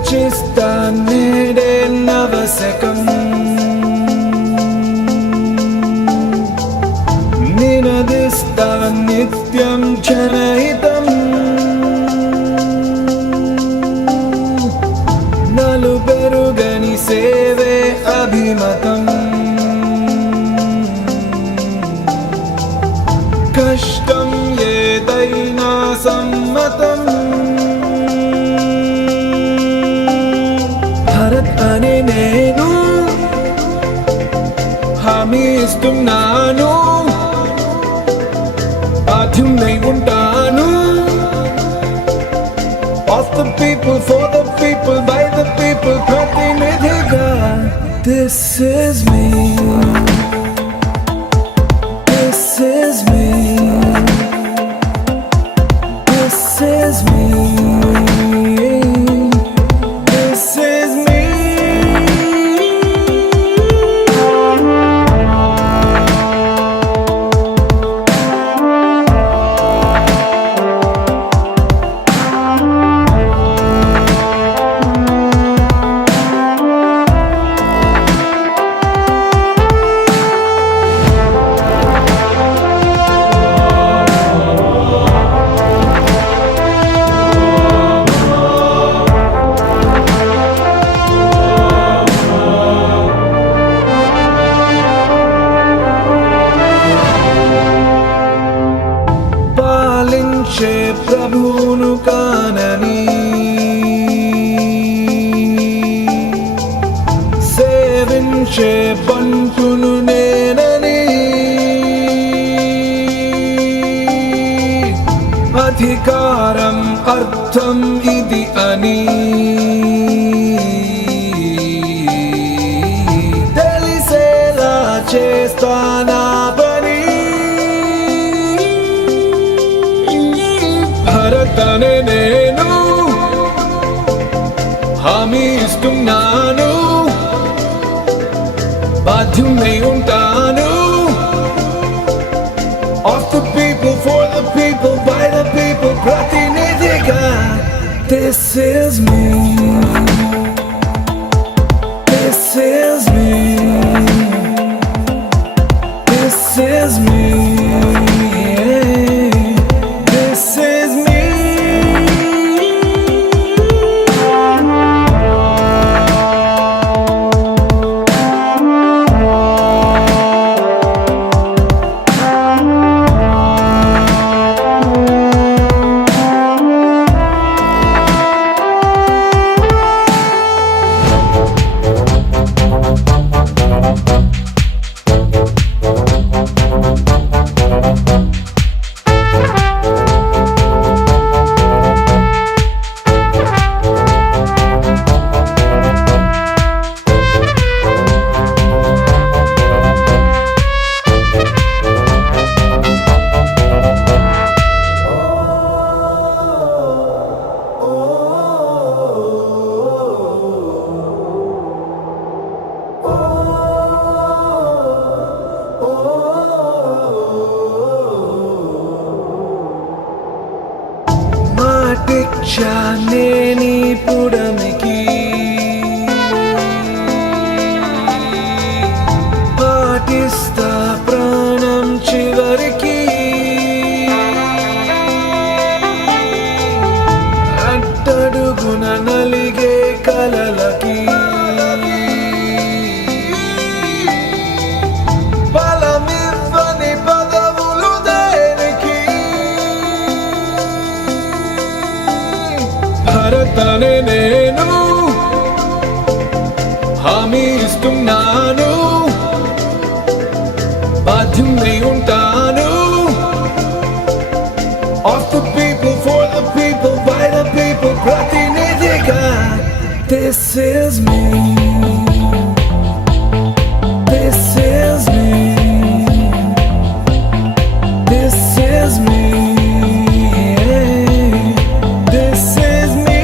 రచిస్తా నేడే నవశకం నినదిస్తా నిత్యం జనహితం నలుబెరుగని సేవే అభిమతం కష్టం ఏదైనా సమ్మతం భరత్ అనే నేను హామీ ఇస్తున్నాను బాధ్యున్నై ఉంటాను of the people for the people by the people ప్రతినిధిగా this is me this is me this is me this is me పాలించే ప్రభువును కానని సేవించే బంటును నేనని అధికారం అర్థం ఇది అని తెలిసేలా చేస్తానా పని భరత్ అనే నేను హామీ ఇస్తున్నాను బాధ్యున్నై ఉంటాను of the people for the people by the people ప్రతినిధిగా this is me this is me this is me this is me మాటిచ్చానే నీ పుడమికి పాటిస్తా ప్రాణం చివరికి అట్టడుగున నలిగే కలలకి బలమివ్వని పదవులు దేనికి భరత్ అనే నేను హామీ ఇస్తున్నాను బాధ్యున్నై ఉంటాను of the people for the people by the people ప్రతినిధిగా this is me this is me this is me this is me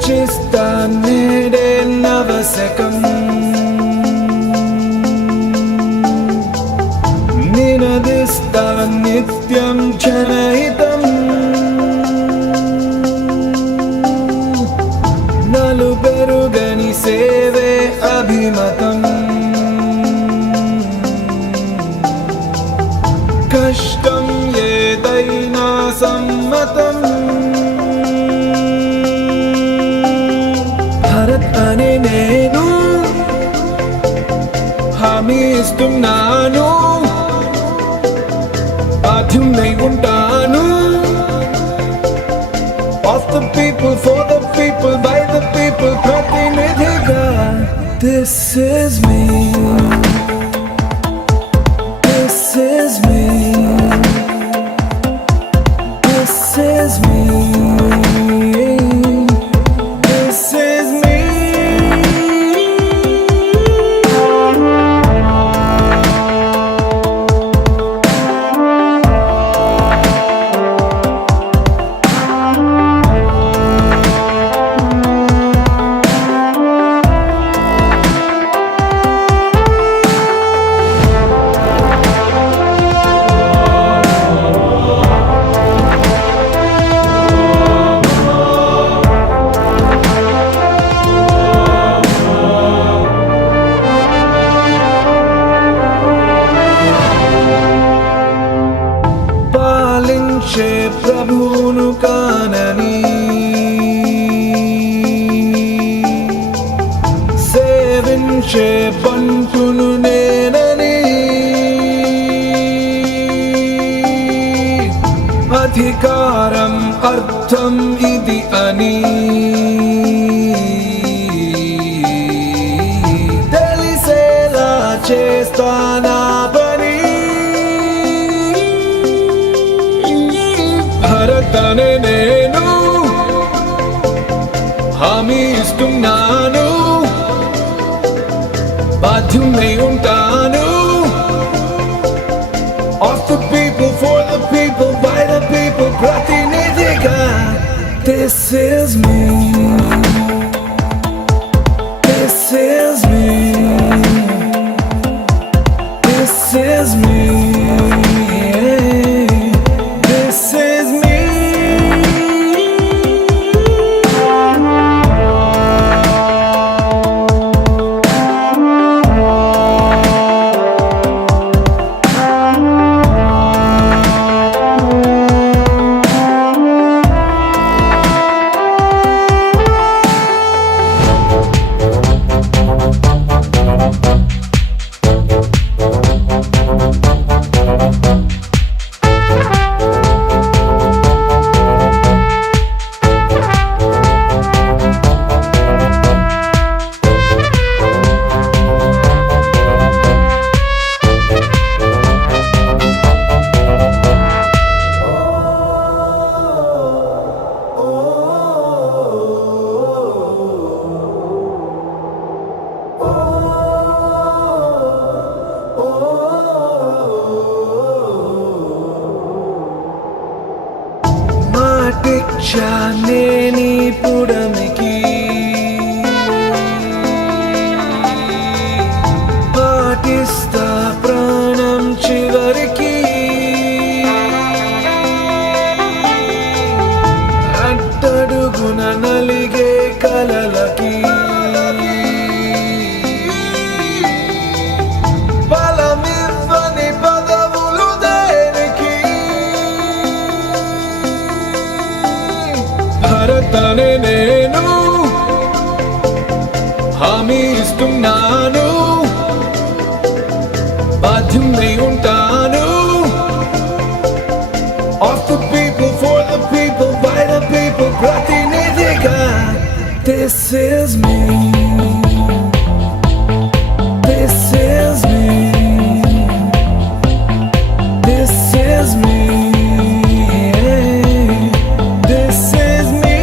రచిస్తా నేడే నవశకం నినదిస్తా నిత్యం జనహితం నలుబెరుగని సేవే అభిమతం కష్టం ఏదైనా సమ్మతం భరత్ అనే నేను హామీ ఇస్తున్నాను బాధ్యున్నై ఉంటాను of the people for the people by the people ప్రతినిధిగా this is me this is me this is me this is me పాలించే ప్రభువును కానని సేవించే బంటును నేనని అధికారం అర్థం ఇది అని తెలిసేలా చేస్తానా పని భరత్ అనే నేను హామీ ఇస్తున్నాను బాధ్యున్నై ఉంటాను of the people for the people by the people ప్రతినిధిగా this is me this is me this is me this is me మాటిచ్చా నేనీ పుడమికి పాటిస్తా ప్రాణం చివరికి అట్టడుగున నలిగే కలలకి బలమివ్వని పదవులు దేనికి భరత్ అనే నేను హామీ ఇస్తున్నాను బాధ్యున్నై ఉంటాను of the people for the people by the people ప్రతినిధిగా this is me this is me this is me this is me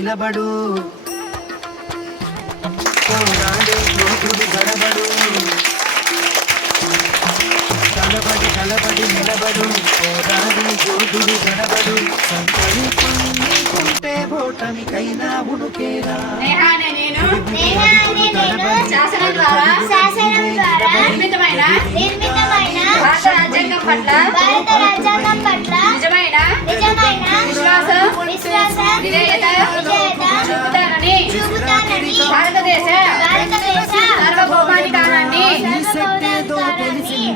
నిలబడు పోరాడే యోధుడు గడబడు కలబడి నిలబడు పోరాడే యోధుడు గడబడు సంకల్పంటే ఓటమికైనా ఉనుకేరా శాసనం ద్వారా నిర్మితమైన భారత రాజ్యాంగం పట్ల నిజమైన విశ్వాసం విధేయత చూపుతానని భారతదేశ సార్వభౌమాధికారాన్ని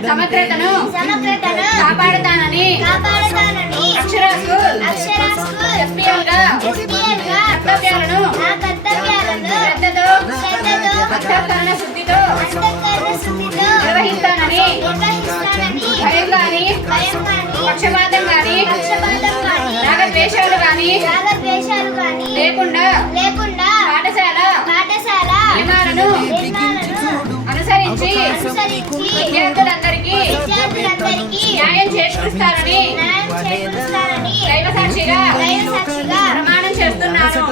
సమగ్రతను కాపాడుతానని అక్షరాస్కు ఎస్పీఎల్ గా కర్తవ్యాలను శ్రద్ధతో అంతఃకరణ శుద్ధితో నిర్వహిస్తానని భయం గాని పక్షపాతం గాని రాగద్వేషాలు గాని లేకుండా పాఠశాల నియమాలను అనుసరించి విద్యార్థులందరికీ న్యాయం చేకూరుస్తారని దైవ సాక్షిగా ప్రమాణం చేస్తున్నాను.